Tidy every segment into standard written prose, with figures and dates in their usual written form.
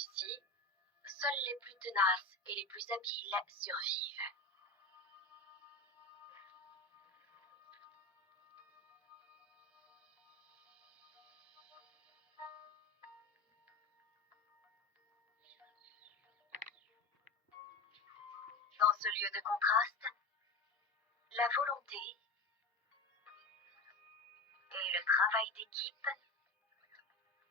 Ici, seuls les plus tenaces et les plus habiles survivent. Dans ce lieu de contraste, la volonté et le travail d'équipe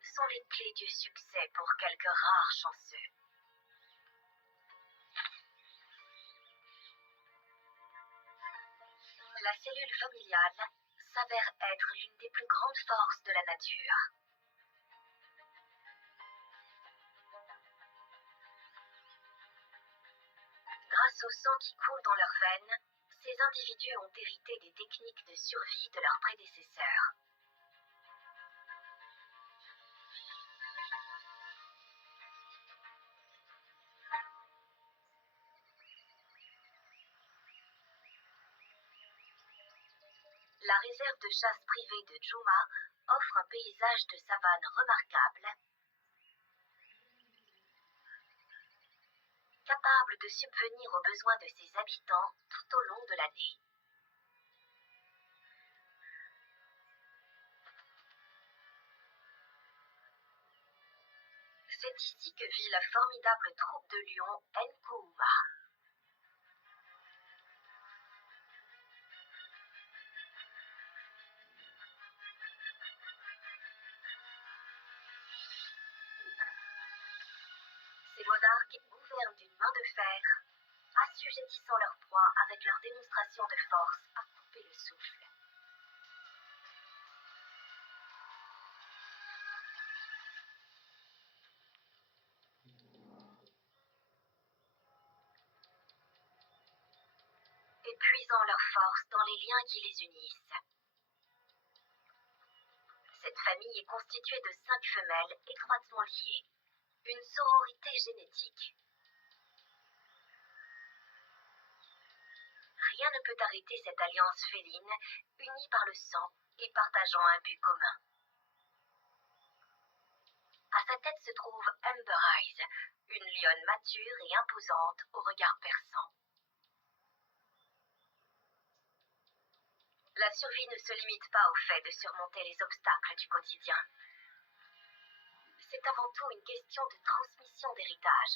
sont les clés du succès pour quelques rares chanceux. La cellule familiale s'avère être l'une des plus grandes forces de la nature. Grâce au sang qui coule dans leurs veines, ces individus ont hérité des techniques de survie de leurs prédécesseurs. La réserve de chasse privée de Juma offre un paysage de savane remarquable, capable de subvenir aux besoins de ses habitants tout au long de l'année. C'est ici que vit la formidable troupe de lions Nkuuma. Ces monarques gouvernent d'une main de fer, assujettissant leur proie avec leur démonstration de force à couper le souffle. Épuisant leur force dans les liens qui les unissent. Cette famille est constituée de 5 femelles étroitement liées, une sororité génétique. Rien ne peut arrêter cette alliance féline, unie par le sang et partageant un but commun. À sa tête se trouve Amber Eyes, une lionne mature et imposante au regard perçant. La survie ne se limite pas au fait de surmonter les obstacles du quotidien. C'est avant tout une question de transmission d'héritage.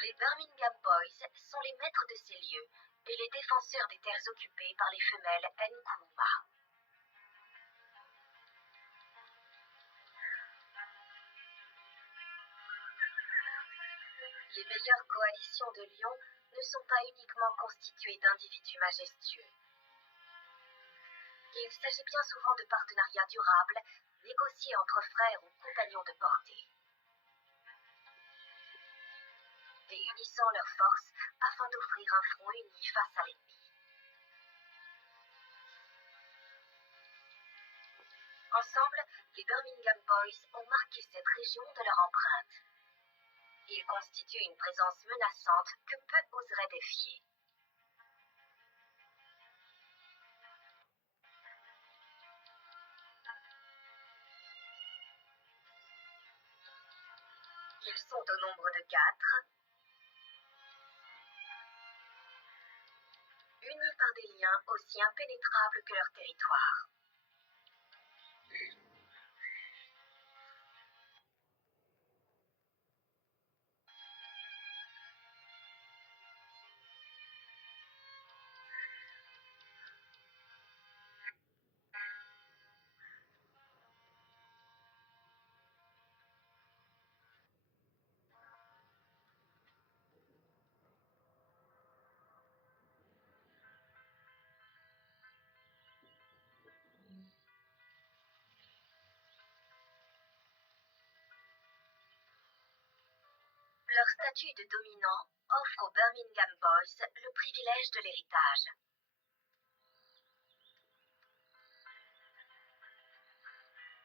Les Birmingham Boys sont les maîtres de ces lieux et les défenseurs des terres occupées par les femelles Nkuuma. Les meilleures coalitions de lions ne sont pas uniquement constituées d'individus majestueux. Il s'agit bien souvent de partenariats durables, négociés entre frères ou compagnons de portée, et unissant leurs forces afin d'offrir un front uni face à l'ennemi. Ensemble, les Birmingham Boys ont marqué cette région de leur empreinte. Ils constituent une présence menaçante que peu oseraient défier. Ils sont au nombre de 4, unis par des liens aussi impénétrables que leur territoire. Leur statut de dominant offre aux Birmingham Boys le privilège de l'héritage.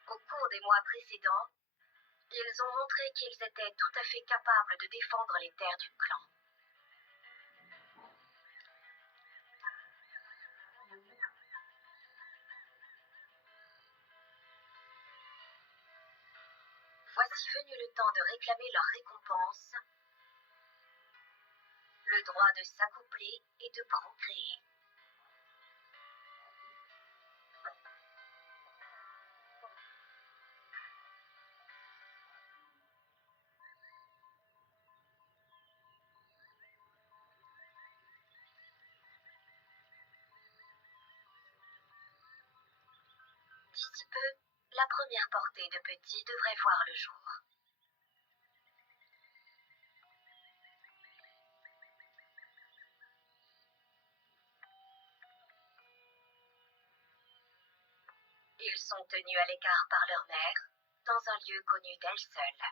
Au cours des mois précédents, ils ont montré qu'ils étaient tout à fait capables de défendre les terres du clan. ainsi venu le temps de réclamer leur récompense, le droit de s'accoupler et de procréer. D'ici peu, la première portée de petits devrait voir le jour. Ils sont tenus à l'écart par leur mère, dans un lieu connu d'elle seule.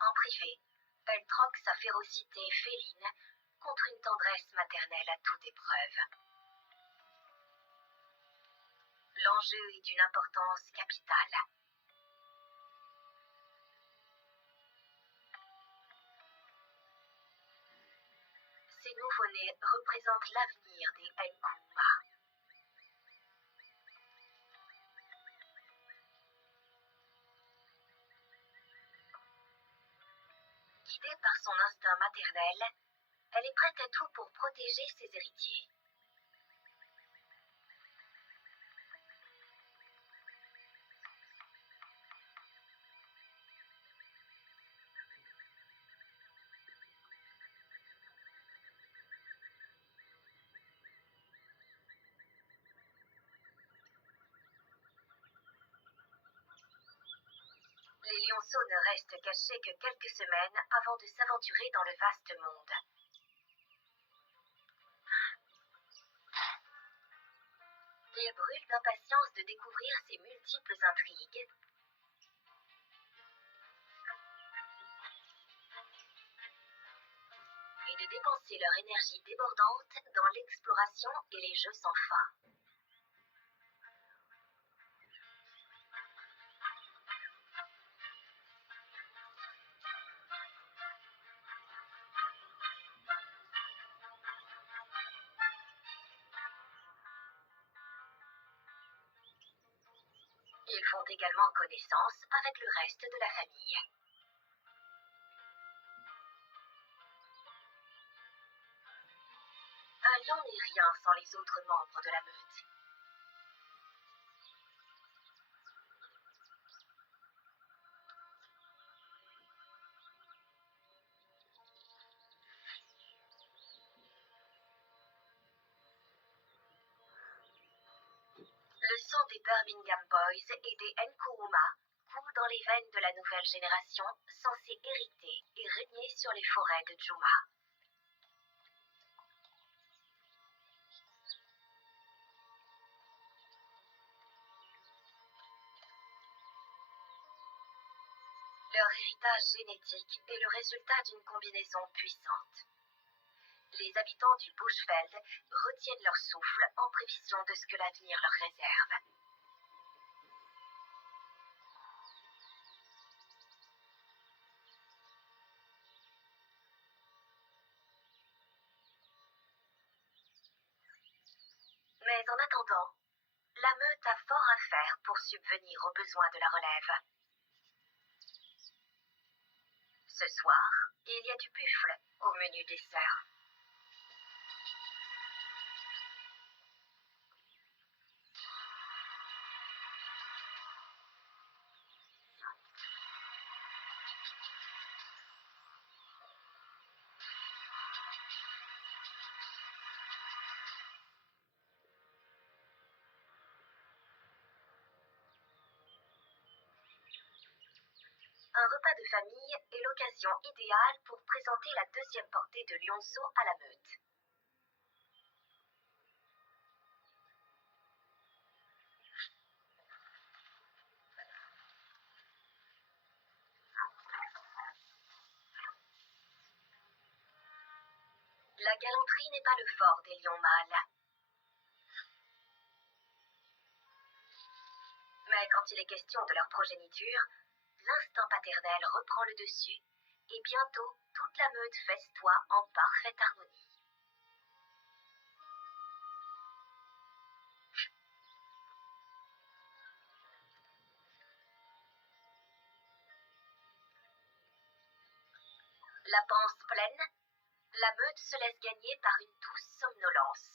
En privé, elle troque sa férocité féline contre une tendresse maternelle à toute épreuve. L'enjeu est d'une importance capitale. Ces nouveau-nés représentent l'avenir des Nkouma. Guidée par son instinct maternel, elle est prête à tout pour protéger ses héritiers. Les lionceaux ne restent cachés que quelques semaines avant de s'aventurer dans le vaste monde. Ils brûlent d'impatience de découvrir ses multiples intrigues et de dépenser leur énergie débordante dans l'exploration et les jeux sans fin. Ils font également connaissance avec le reste de la famille. Un lion n'est rien sans les autres membres de la meute. Le sang des Birmingham Boys et des Nkouma coule dans les veines de la nouvelle génération censée hériter et régner sur les forêts de Djouma. Leur héritage génétique est le résultat d'une combinaison puissante. Les habitants du Bushveld retiennent leur souffle en prévision de ce que l'avenir leur réserve. Mais en attendant, la meute a fort à faire pour subvenir aux besoins de la relève. Ce soir, il y a du buffle au menu dessert. Un repas de famille est l'occasion idéale pour présenter la deuxième portée de lionceaux à la meute. La galanterie n'est pas le fort des lions mâles. Mais quand il est question de leur progéniture, l'instinct paternel reprend le dessus et bientôt toute la meute festoie en parfaite harmonie. La panse pleine, la meute se laisse gagner par une douce somnolence.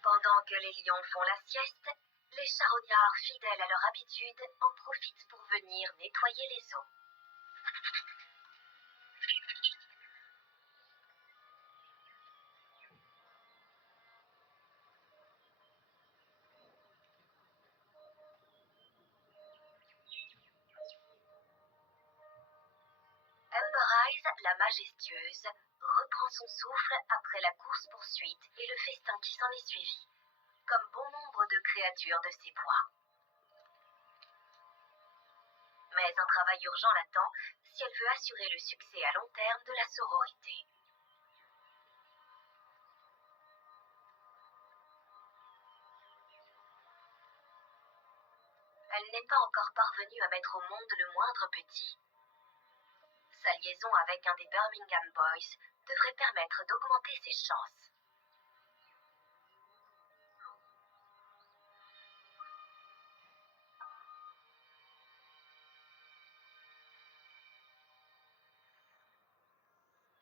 Pendant que les lions font la sieste, les charognards, fidèles à leur habitude, en profitent pour venir nettoyer les eaux. Amber Eyes, la majestueuse, reprend son souffle après la course-poursuite et le festin qui s'en est suivi, comme bon nombre de créatures de ces bois. Mais un travail urgent l'attend si elle veut assurer le succès à long terme de la sororité. Elle n'est pas encore parvenue à mettre au monde le moindre petit. Sa liaison avec un des Birmingham Boys devrait permettre d'augmenter ses chances.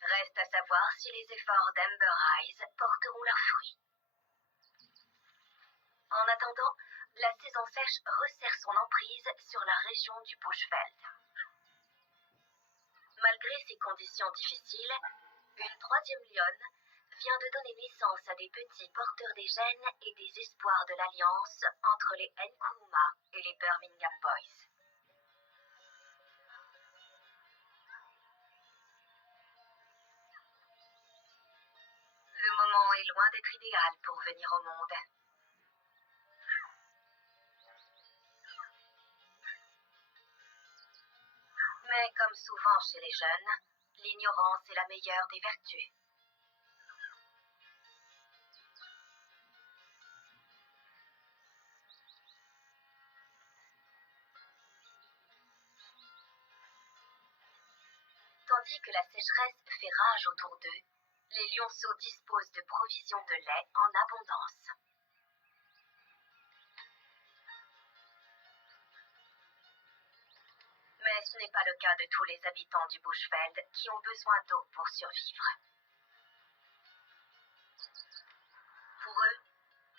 Reste à savoir si les efforts d'Amber Eyes porteront leurs fruits. En attendant, la saison sèche resserre son emprise sur la région du Bushveld. Malgré ces conditions difficiles, une troisième lionne vient de donner naissance à des petits porteurs des gènes et des espoirs de l'alliance entre les Nkrumah et les Birmingham Boys. Le moment est loin d'être idéal pour venir au monde. Mais comme souvent chez les jeunes, l'ignorance est la meilleure des vertus. Tandis que la sécheresse fait rage autour d'eux, les lionceaux disposent de provisions de lait en abondance. Mais ce n'est pas le cas de tous les habitants du Bushveld qui ont besoin d'eau pour survivre. Pour eux,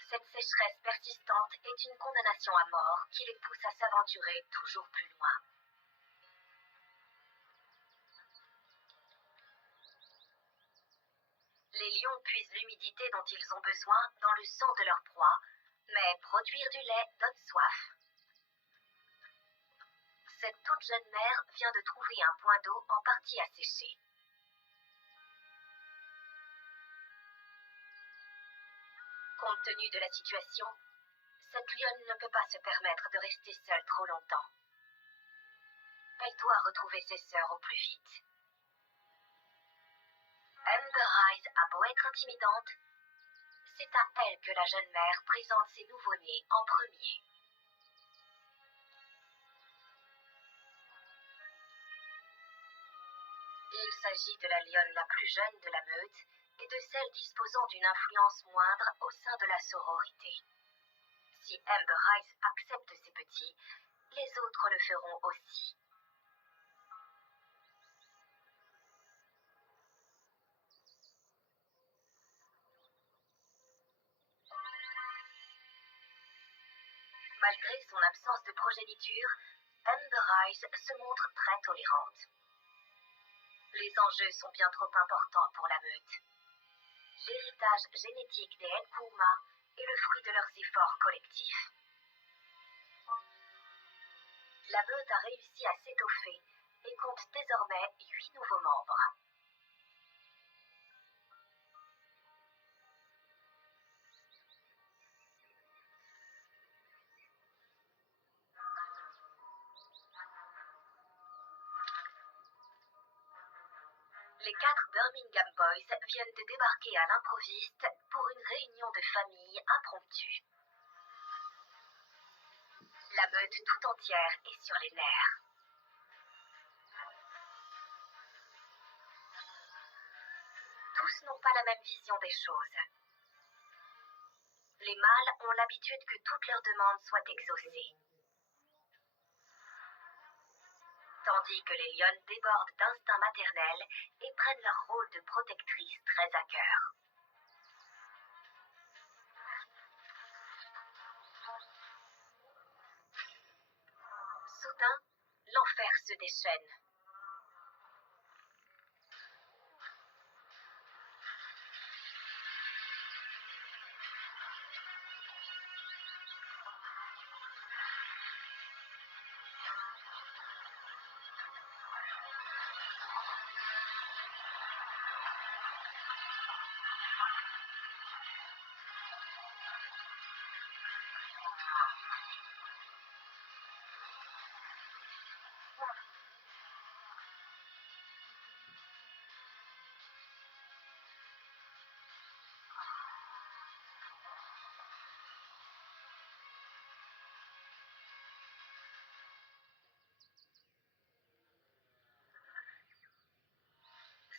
cette sécheresse persistante est une condamnation à mort qui les pousse à s'aventurer toujours plus loin. Les lions puisent l'humidité dont ils ont besoin dans le sang de leur proie, mais produire du lait donne soif. Cette toute jeune mère vient de trouver un point d'eau en partie asséché. Compte tenu de la situation, cette lionne ne peut pas se permettre de rester seule trop longtemps. Elle doit retrouver ses sœurs au plus vite. Amber Eyes a beau être intimidante, c'est à elle que la jeune mère présente ses nouveau-nés en premier. Il s'agit de la lionne la plus jeune de la meute et de celle disposant d'une influence moindre au sein de la sororité. Si Amber Eyes accepte ses petits, les autres le feront aussi. Malgré son absence de progéniture, Amber Eyes se montre très tolérante. Les enjeux sont bien trop importants pour la meute. L'héritage génétique des Nkrumah est le fruit de leurs efforts collectifs. La meute a réussi à s'étoffer et compte désormais 8 nouveaux membres. Les 4 Birmingham Boys viennent de débarquer à l'improviste pour une réunion de famille impromptue. La meute tout entière est sur les nerfs. tous n'ont pas la même vision des choses. Les mâles ont l'habitude que toutes leurs demandes soient exaucées, tandis que les lionnes débordent d'instinct maternel et prennent leur rôle de protectrice très à cœur. Soudain, l'enfer se déchaîne.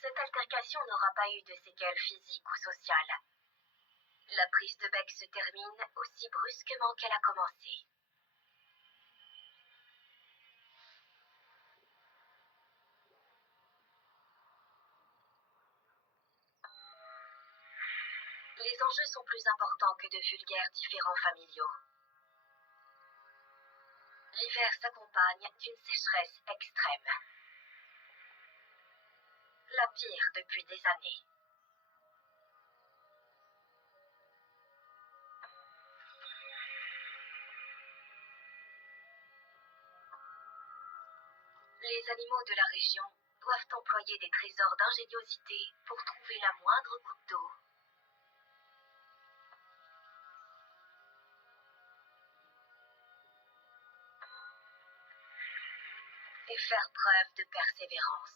Cette altercation n'aura pas eu de séquelles physiques ou sociales. La prise de bec se termine aussi brusquement qu'elle a commencé. Les enjeux sont plus importants que de vulgaires différends familiaux. L'hiver s'accompagne d'une sécheresse extrême. La pire depuis des années. Les animaux de la région doivent employer des trésors d'ingéniosité pour trouver la moindre goutte d'eau. Et faire preuve de persévérance.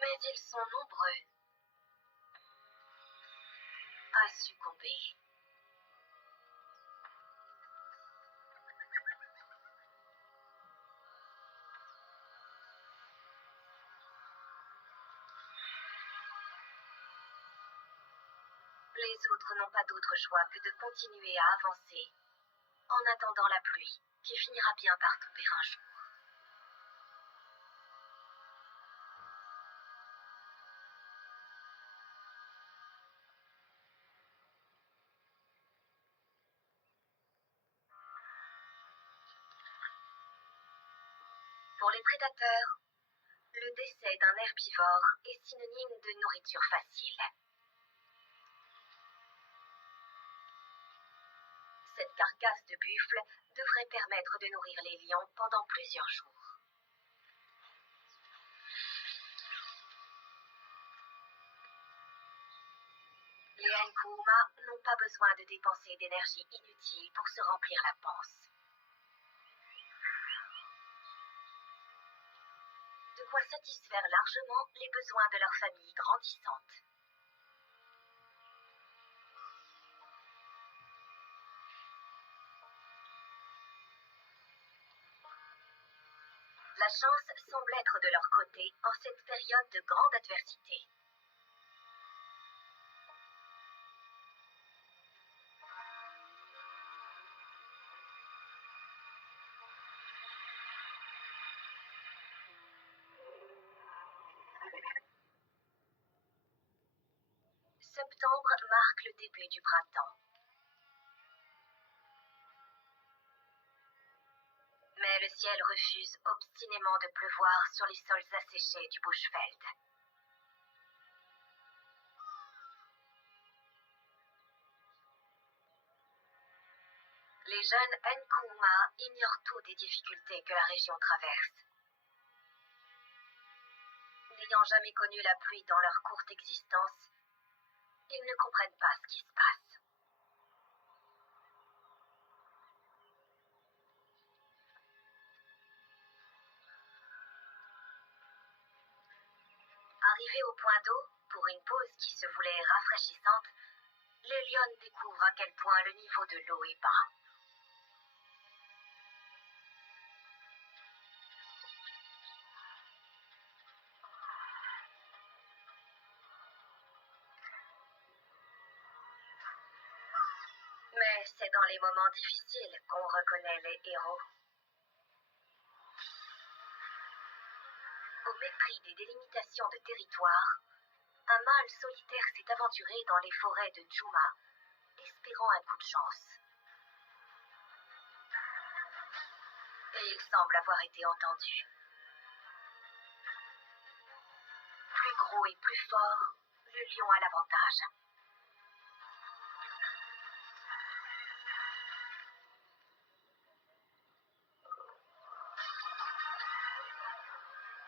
Mais ils sont nombreux à succomber. Les autres n'ont pas d'autre choix que de continuer à avancer en attendant la pluie qui finira bien par tomber un jour. Pour les prédateurs, le décès d'un herbivore est synonyme de nourriture facile. Cette carcasse de buffle devrait permettre de nourrir les lions pendant plusieurs jours. Les Nkuuma n'ont pas besoin de dépenser d'énergie inutile pour se remplir la panse. De quoi satisfaire largement les besoins de leur famille grandissante. La chance semble être de leur côté en cette période de grande adversité. Septembre marque le début du printemps. Mais le ciel refuse obstinément de pleuvoir sur les sols asséchés du Bushveld. Les jeunes Nkuuma ignorent tout des difficultés que la région traverse. N'ayant jamais connu la pluie dans leur courte existence, ils ne comprennent pas ce qui se passe. Arrivés au point d'eau, pour une pause qui se voulait rafraîchissante, les lionnes découvrent à quel point le niveau de l'eau est bas. Mais c'est dans les moments difficiles qu'on reconnaît les héros. Au mépris des délimitations de territoire, un mâle solitaire s'est aventuré dans les forêts de Djouma, espérant un coup de chance. Et il semble avoir été entendu. Plus gros et plus fort, le lion a l'avantage.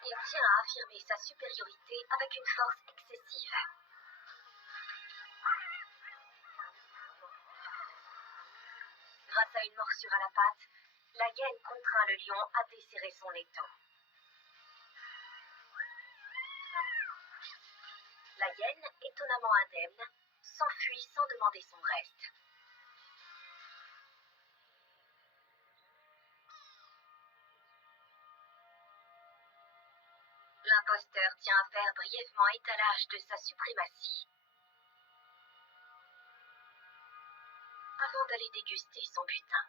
Il tient à affirmer sa supériorité avec une force excessive. Grâce à une morsure à la patte, la hyène contraint le lion à desserrer son étau. La hyène, étonnamment indemne, s'enfuit sans demander son reste. L'imposteur tient à faire brièvement étalage de sa suprématie avant d'aller déguster son butin.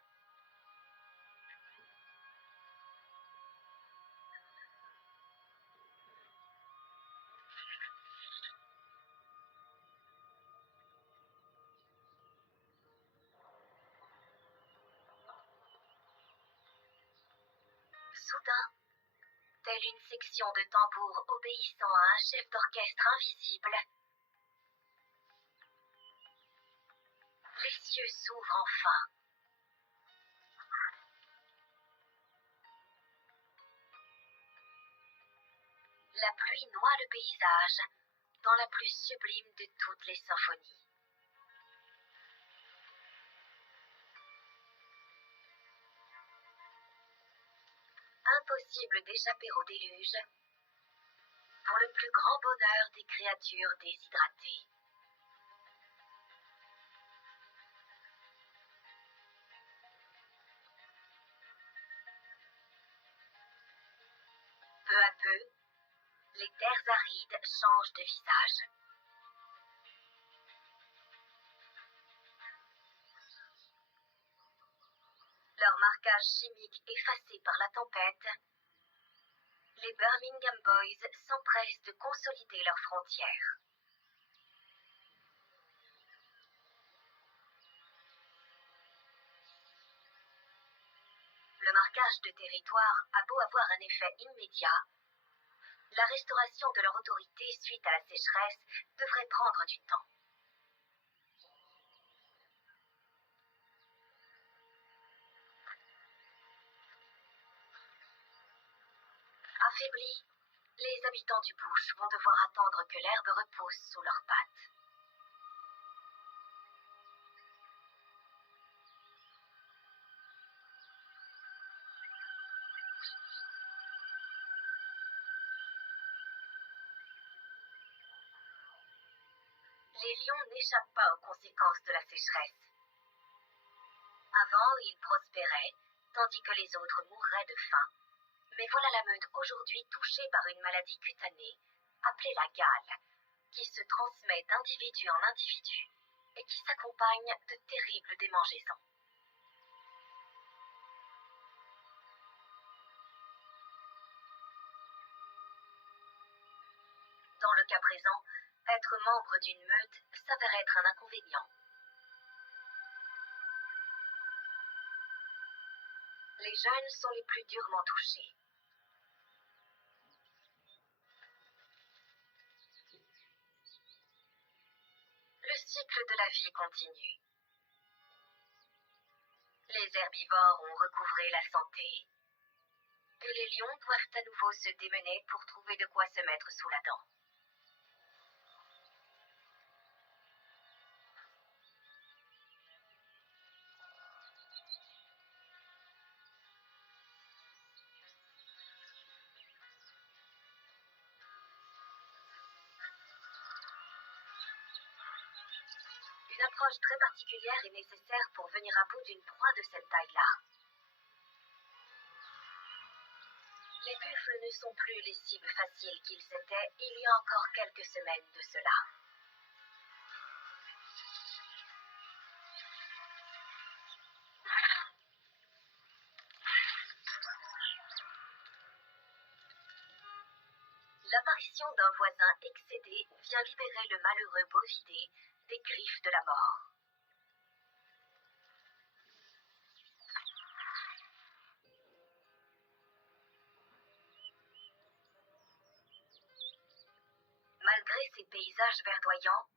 Soudain, telle une section de tambour obéissant à un chef d'orchestre invisible, les cieux s'ouvrent enfin. La pluie noie le paysage dans la plus sublime de toutes les symphonies. Impossible d'échapper au déluge pour le plus grand bonheur des créatures déshydratées. Peu à peu, les terres arides changent de visage. Leur marquage chimique effacé par la tempête, les Birmingham Boys s'empressent de consolider leurs frontières. Le marquage de territoire a beau avoir un effet immédiat, la restauration de leur autorité suite à la sécheresse devrait prendre du temps. Affaiblis, les habitants du bush vont devoir attendre que l'herbe repousse sous leurs pattes. Les lions n'échappent pas aux conséquences de la sécheresse. Avant, ils prospéraient, tandis que les autres mourraient de faim. Mais voilà la meute aujourd'hui touchée par une maladie cutanée, appelée la gale, qui se transmet d'individu en individu et qui s'accompagne de terribles démangeaisons. Dans le cas présent, être membre d'une meute s'avère être un inconvénient. Les jeunes sont les plus durement touchés. Le cycle de la vie continue. Les herbivores ont recouvré la santé, et les lions doivent à nouveau se démener pour trouver de quoi se mettre sous la dent. Une approche très particulière est nécessaire pour venir à bout d'une proie de cette taille-là. Les buffles ne sont plus les cibles faciles qu'ils étaient il y a encore quelques semaines de cela. L'apparition d'un voisin excédé vient libérer le malheureux bovidé des griffes de la mort. Malgré ces paysages verdoyants,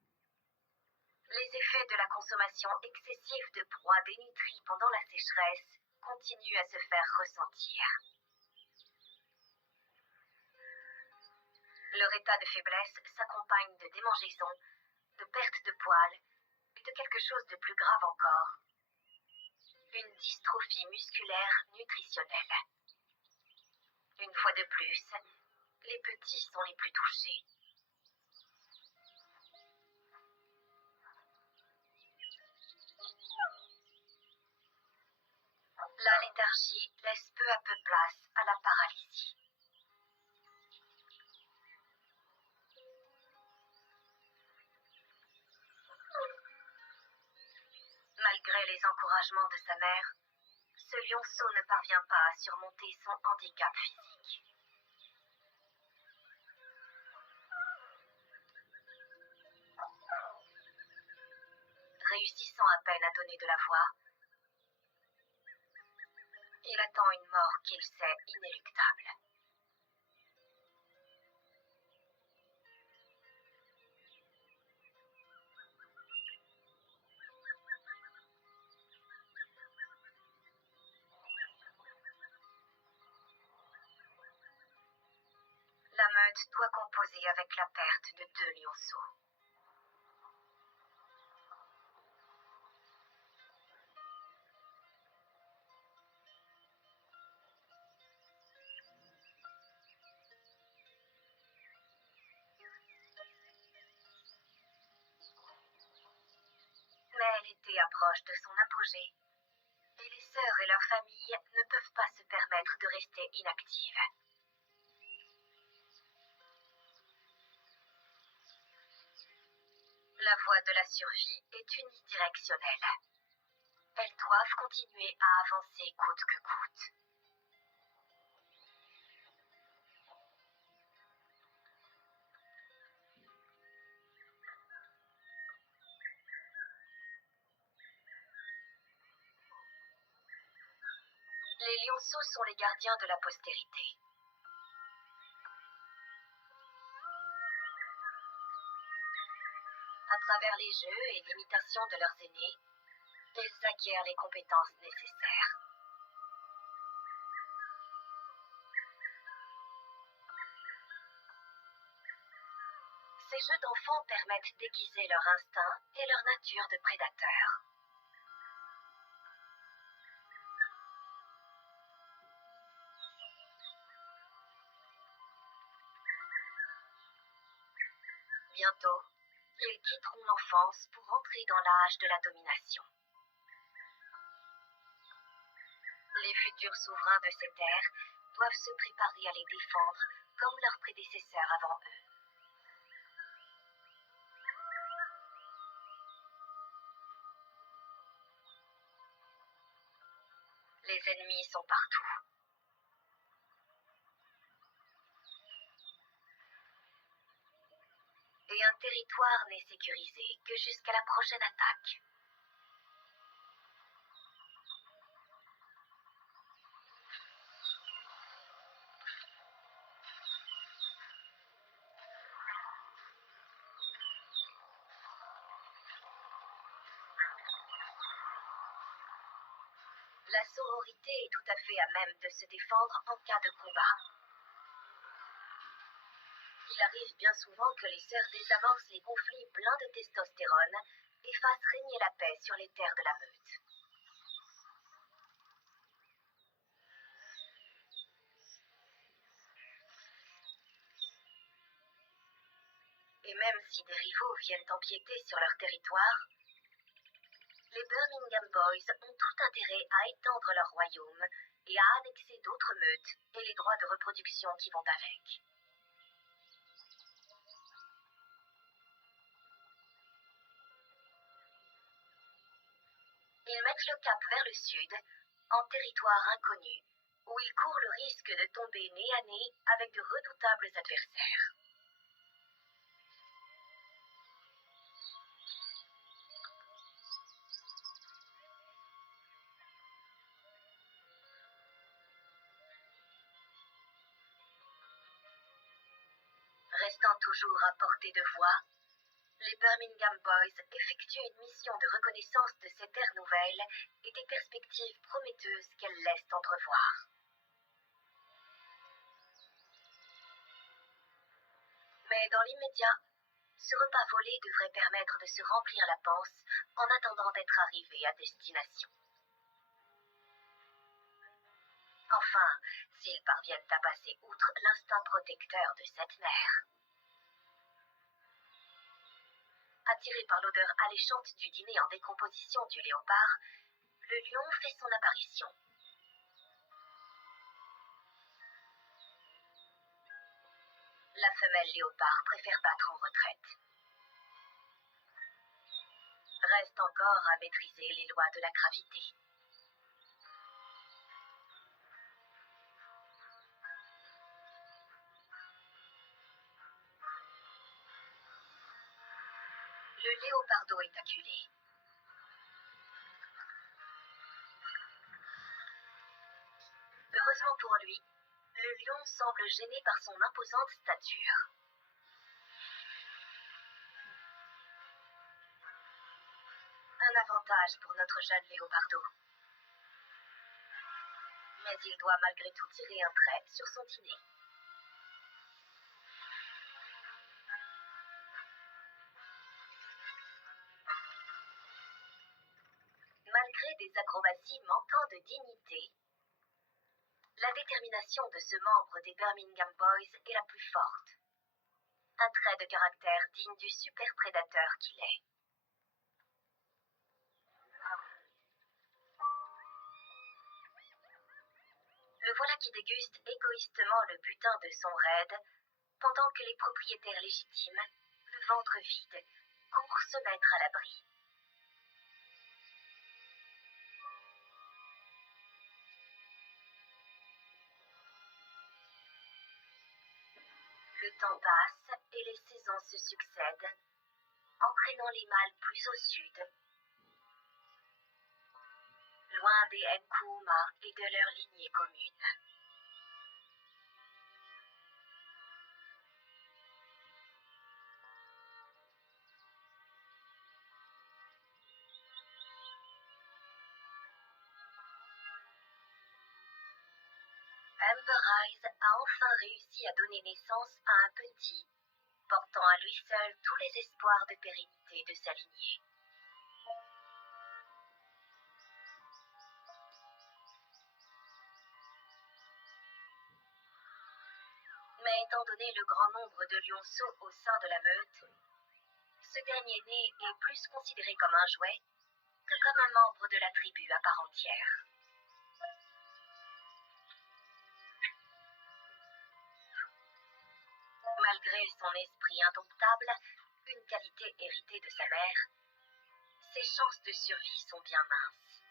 les effets de la consommation excessive de proies dénutries pendant la sécheresse continuent à se faire ressentir. Leur état de faiblesse s'accompagne de démangeaisons, de perte de poils et de quelque chose de plus grave encore, une dystrophie musculaire nutritionnelle. Une fois de plus, les petits sont les plus touchés. La léthargie laisse peu à peu place à la paralysie. Malgré les encouragements de sa mère, ce lionceau ne parvient pas à surmonter son handicap physique. Réussissant à peine à donner de la voix, il attend une mort qu'il sait inéluctable. La meute doit composer avec la perte de 2 lionceaux. Mais l'été approche de son apogée, et les sœurs et leurs familles ne peuvent pas se permettre de rester inactives. La voie de la survie est unidirectionnelle. Elles doivent continuer à avancer coûte que coûte. Les lionceaux sont les gardiens de la postérité. À travers les jeux et l'imitation de leurs aînés, ils acquièrent les compétences nécessaires. Ces jeux d'enfants permettent d'aiguiser leur instinct et leur nature de prédateur. Bientôt, ils quitteront l'enfance pour entrer dans l'âge de la domination. Les futurs souverains de ces terres doivent se préparer à les défendre comme leurs prédécesseurs avant eux. Les ennemis sont partout. Et un territoire n'est sécurisé que jusqu'à la prochaine attaque. La sororité est tout à fait à même de se défendre en cas de combat. Il arrive bien souvent que les sœurs désamorcent les conflits pleins de testostérone et fassent régner la paix sur les terres de la meute. Et même si des rivaux viennent empiéter sur leur territoire, Les Birmingham Boys ont tout intérêt à étendre leur royaume et à annexer d'autres meutes et les droits de reproduction qui vont avec. Ils mettent le cap vers le sud, en territoire inconnu, où ils courent le risque de tomber nez à nez avec de redoutables adversaires. Restant toujours à portée de voix, les Birmingham Boys effectuent une mission de reconnaissance de ces terres nouvelles et des perspectives prometteuses qu'elles laissent entrevoir. Mais dans l'immédiat, ce repas volé devrait permettre de se remplir la panse en attendant d'être arrivé à destination. Enfin, s'ils parviennent à passer outre l'instinct protecteur de cette mère. Attiré par l'odeur alléchante du dîner en décomposition du léopard, le lion fait son apparition. La femelle léopard préfère battre en retraite. Reste encore à maîtriser les lois de la gravité. Le léopardo est acculé. Heureusement pour lui, le lion semble gêné par son imposante stature. Un avantage pour notre jeune léopardo. Mais il doit malgré tout tirer un trait sur son dîner. Malgré des acrobaties manquant de dignité, la détermination de ce membre des Birmingham Boys est la plus forte. Un trait de caractère digne du super prédateur qu'il est. Le voilà qui déguste égoïstement le butin de son raid, pendant que les propriétaires légitimes, le ventre vide, courent se mettre à l'abri. Le temps passe et les saisons se succèdent, entraînant les mâles plus au sud, loin des Nkuuma et de leur lignée commune. Amber Eyes a enfin réussi à donner naissance à un petit, portant à lui seul tous les espoirs de pérennité de sa lignée. Mais étant donné le grand nombre de lionceaux au sein de la meute, ce dernier né est plus considéré comme un jouet que comme un membre de la tribu à part entière. Malgré son esprit indomptable, une qualité héritée de sa mère, ses chances de survie sont bien minces.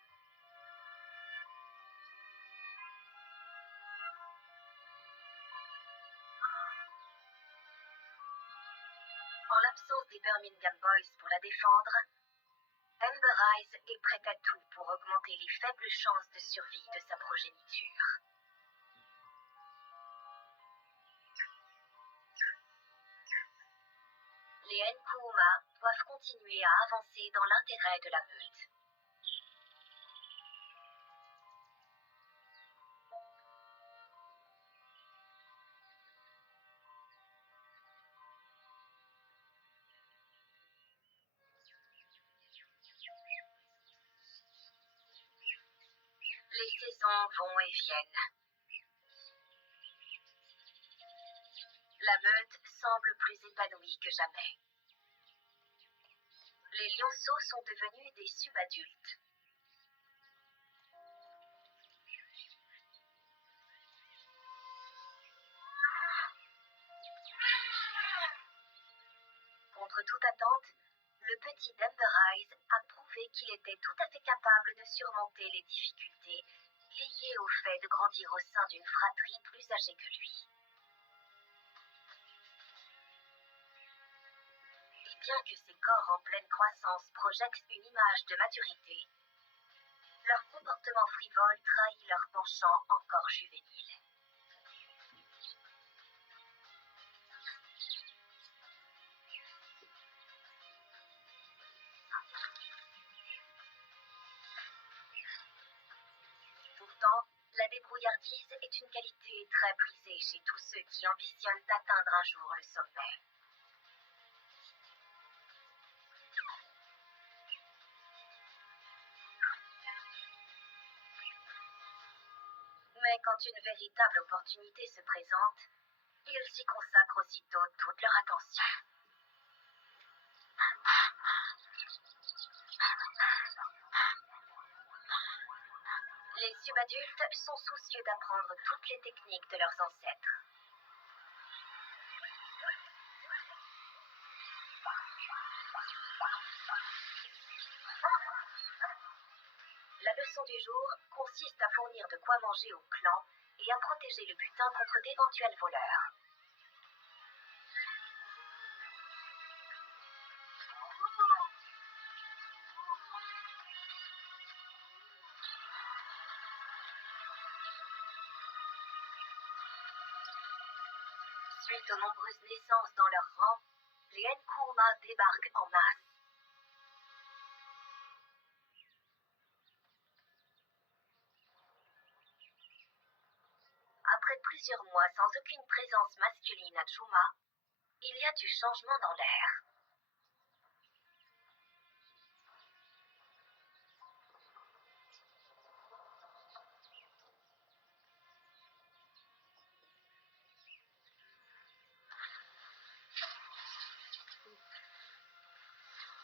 En l'absence des Birmingham Boys pour la défendre, Amber Eyes est prête à tout pour augmenter les faibles chances de survie de sa progéniture. Les Nkuuma doivent continuer à avancer dans l'intérêt de la meute. Les saisons vont et viennent. La meute semble plus épanouie que jamais. Les lionceaux sont devenus des subadultes. Contre toute attente, le petit Emberrise a prouvé qu'il était tout à fait capable de surmonter les difficultés liées au fait de grandir au sein d'une fratrie plus âgée que lui. Et bien que ces corps en pleine croissance projettent une image de maturité, leur comportement frivole trahit leur penchant encore juvénile. Pourtant, la débrouillardise est une qualité très prisée chez tous ceux qui ambitionnent d'atteindre un jour le sommet. Mais quand une véritable opportunité se présente, ils s'y consacrent aussitôt toute leur attention. Les subadultes sont soucieux d'apprendre toutes les techniques de leurs ancêtres. La leçon du jour consiste à fournir de quoi manger au clan et à protéger le butin contre d'éventuels voleurs. Suite aux nombreuses naissances dans leur rang, les Nkrumah débarquent en masse. Après plusieurs mois sans aucune présence masculine à Juma, il y a du changement dans l'air.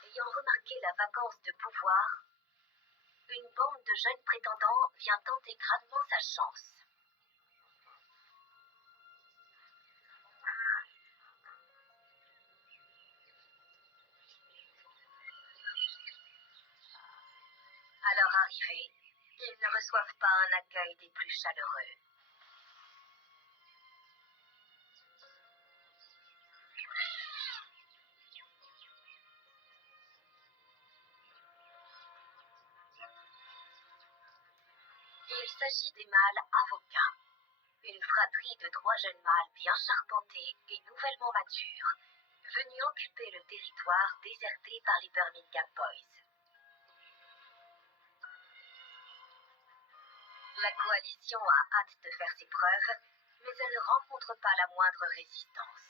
Ayant remarqué la vacance de pouvoir, une bande de jeunes prétendants vient tenter gravement sa chance. À leur arrivée, ils ne reçoivent pas un accueil des plus chaleureux. Il s'agit des mâles avocats, une fratrie de 3 jeunes mâles bien charpentés et nouvellement matures, venus occuper le territoire déserté par les Birmingham Boys. La coalition a hâte de faire ses preuves, mais elle ne rencontre pas la moindre résistance.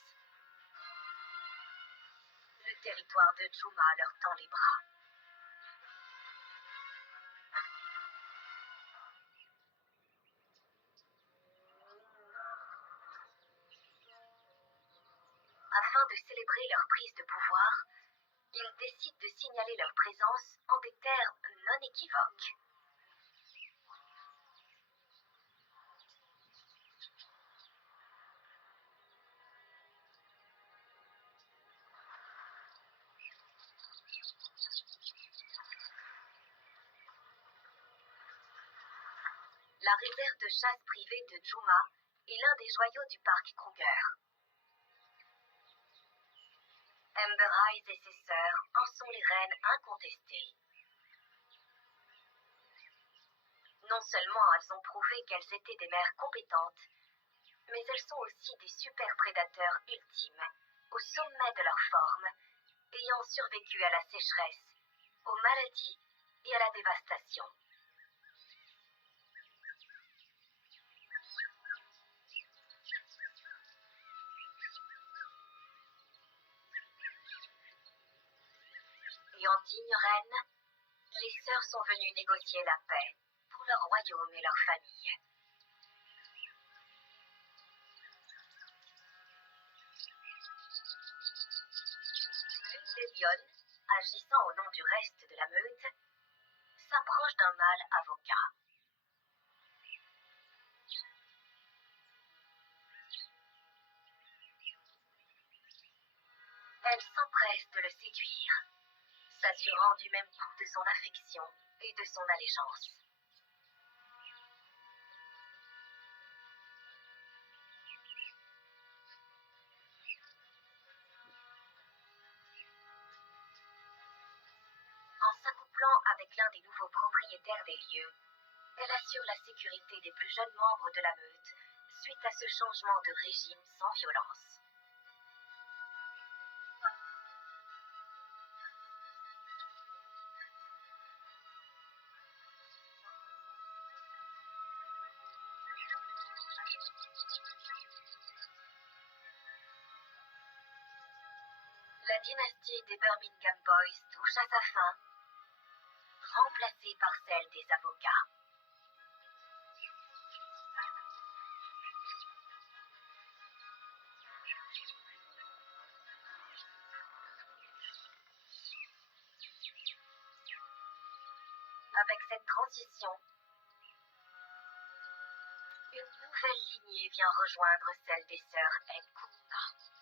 Le territoire de Juma leur tend les bras. Afin de célébrer leur prise de pouvoir, ils décident de signaler leur présence en des termes non équivoques. La réserve de chasse privée de Juma est l'un des joyaux du parc Kruger. Emberrise et ses sœurs en sont les reines incontestées. Non seulement elles ont prouvé qu'elles étaient des mères compétentes, mais elles sont aussi des super prédateurs ultimes, au sommet de leur forme, ayant survécu à la sécheresse, aux maladies et à la dévastation. Et en digne reine, les sœurs sont venues négocier la paix pour leur royaume et leur famille. L'une des lionnes, agissant au nom du reste de la meute, s'approche d'un mâle avocat. Elle s'empresse de le séduire, s'assurant du même coup de son affection et de son allégeance. En s'accouplant avec l'un des nouveaux propriétaires des lieux, elle assure la sécurité des plus jeunes membres de la meute suite à ce changement de régime sans violence. La dynastie des Birmingham Boys touche à sa fin, remplacée par celle des avocats. Avec cette transition, une nouvelle lignée vient rejoindre celle des sœurs Nkunda.